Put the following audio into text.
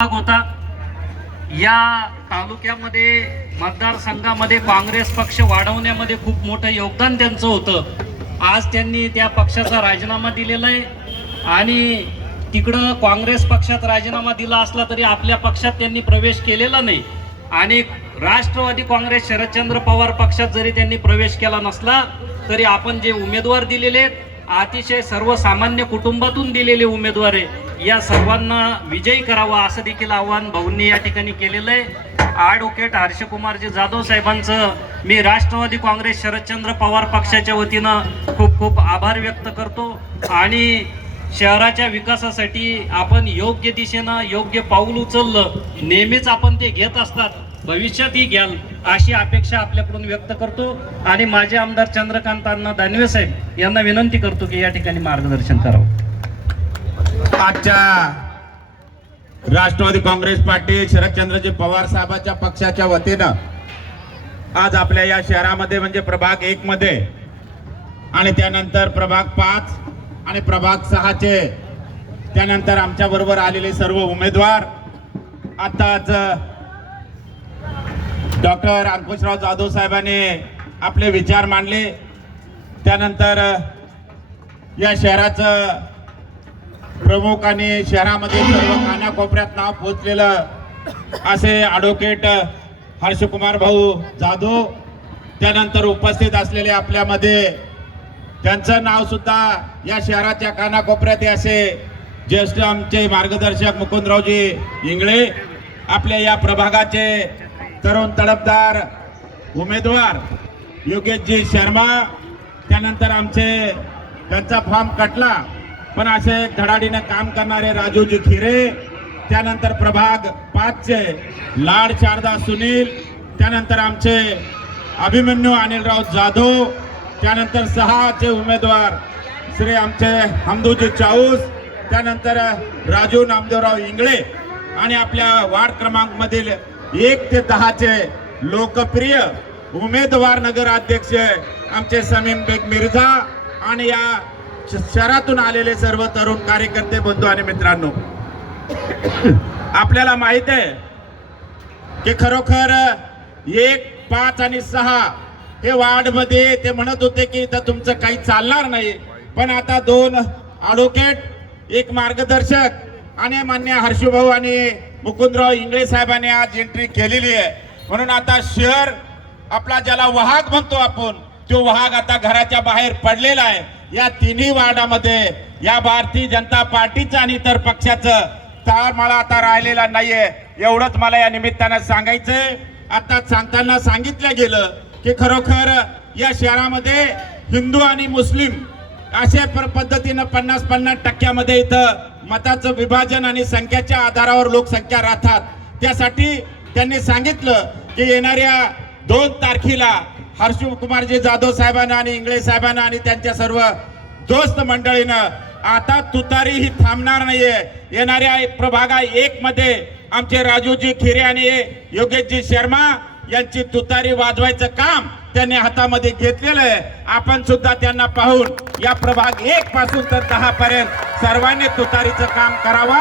होता। या तालुक्यामध्ये मतदारसंघामध्ये काँग्रेस पक्ष वाढवण्यामध्ये खूप मोठं योगदान त्यांचं होतं। आज त्यांनी त्या पक्षाचा राजीनामा दिलेला आहे आणि तिकडं काँग्रेस पक्षात राजीनामा दिला असला तरी आपल्या पक्षात त्यांनी प्रवेश केलेला नाही आणि राष्ट्रवादी काँग्रेस शरदचंद्र पवार पक्षात जरी त्यांनी प्रवेश केला नसला तरी आपण जे उमेदवार दिलेले आहेत अतिशय सर्वसामान्य कुटुंबातून दिलेले उमेदवार आहे, या सर्वांना विजयी करावा असं देखील आव्हान भाऊंनी या ठिकाणी केलेलं आहे। ॲडव्होकेट हर्षकुमारजी जाधव साहेबांचं मी राष्ट्रवादी काँग्रेस शरदचंद्र पवार पक्षाच्या वतीनं खूप खूप आभार व्यक्त करतो आणि शहराच्या विकासासाठी आपण योग्य दिशेनं योग्य पाऊल उचललं, नेहमीच आपण ते घेत असतात, भविष्यातही घ्याल अशी अपेक्षा आपल्याकडून व्यक्त करतो आणि माझे आमदार चंद्रकांत अण्णा दानवे साहेब यांना विनंती करतो की या ठिकाणी मार्गदर्शन करावं। आजच्या राष्ट्रवादी काँग्रेस पार्टी शरदचंद्रजी पवार साहेबांच्या पक्षाच्या वतीनं आज आपल्या या शहरामध्ये म्हणजे प्रभाग 1 मध्ये आणि त्यानंतर प्रभाग 5 आणि प्रभाग 6 चे त्यानंतर आमच्या बरोबर आलेले सर्व उमेदवार आताच डॉक्टर अंकुशराव जाधव साहेबांनी आपले विचार मांडले। त्यानंतर या शहराचं प्रमुख आणि शहरामध्ये सर्व कानाकोपऱ्यात नाव पोहोचलेलं असे ॲडव्होकेट हर्षकुमार भाऊ जाधव, त्यानंतर उपस्थित असलेले आपल्यामध्ये त्यांचं नाव सुद्धा या शहराच्या कानाकोपऱ्यात असे ज्येष्ठ आमचे मार्गदर्शक मुकुंदरावजी इंगळे, आपल्या या प्रभागाचे तरुण तडफदार उमेदवार योगेशजी शर्मा, त्यानंतर आमचे त्यांचा फॉर्म कटला पण असे धडाडीने काम करणारे राजूजी खिरे, त्यानंतर प्रभाग 5 चे लाड शारदा सुनील, त्यानंतर आमचे अभिमन्यू अनिलराव जाधव, त्यानंतर 6 चे उमेदवार श्री आमचे हमदूजी चाऊस, त्यानंतर राजू नामदेवराव इंगळे आणि आपल्या वार्ड क्रमांक मधील 1 ते 10 चे लोकप्रिय उमेदवार नगराध्यक्ष आमचे समीम बेग मिर्झा आणि या शहरातून आलेले सर्व तरुण कार्यकर्ते बंधू आणि मित्रांनो, आपल्याला माहित आहे की खरोखर 1, 5 आणि 6 हे वार्ड मध्ये ते म्हणत होते की इथं तुमचं काही चालणार नाही, पण आता 2 ॲडव्होकेट, 1 मार्गदर्शक आणि मान्य हर्षभाऊ आणि मुकुंदराव इंगळे साहेबांनी आज एंट्री केलेली आहे। म्हणून आता शहर आपला ज्याला वाहक म्हणतो आपण, तो वाहक आता घराच्या बाहेर पडलेला आहे। या तिन्ही वार्डामध्ये या भारतीय जनता पार्टीचं आणि इतर पक्षाचं ताळमेळ आता राहिलेला नाहीये, एवढंच मला या निमित्तानं सांगायचंय। आता सांगताना सांगितलं गेलं की खरोखर या शहरामध्ये हिंदू आणि मुस्लिम अशा पद्धतीनं 50-50% इथं मताचं विभाजन आणि संख्येच्या आधारावर लोकसंख्या राहतात। त्यासाठी त्यांनी सांगितलं की येणाऱ्या 2 तारखेला हर्षकुमारजी जाधव साहेबांना आणि इंगळे साहेबांना आणि त्यांच्या सर्व दोस्त मंडळीनं आता तुतारी ही थांबणार नाहीये। येणाऱ्या प्रभागा 1 मध्ये आमचे राजूजी खिरे आणि योगेशजी शर्मा यांची तुतारी वाजवायचं काम त्यांनी हातामध्ये घेतलेलं आहे। आपण सुद्धा त्यांना पाहून या प्रभाग 1 पासून तर 10 पर्यंत सर्वांनी तुतारीचं काम करावं।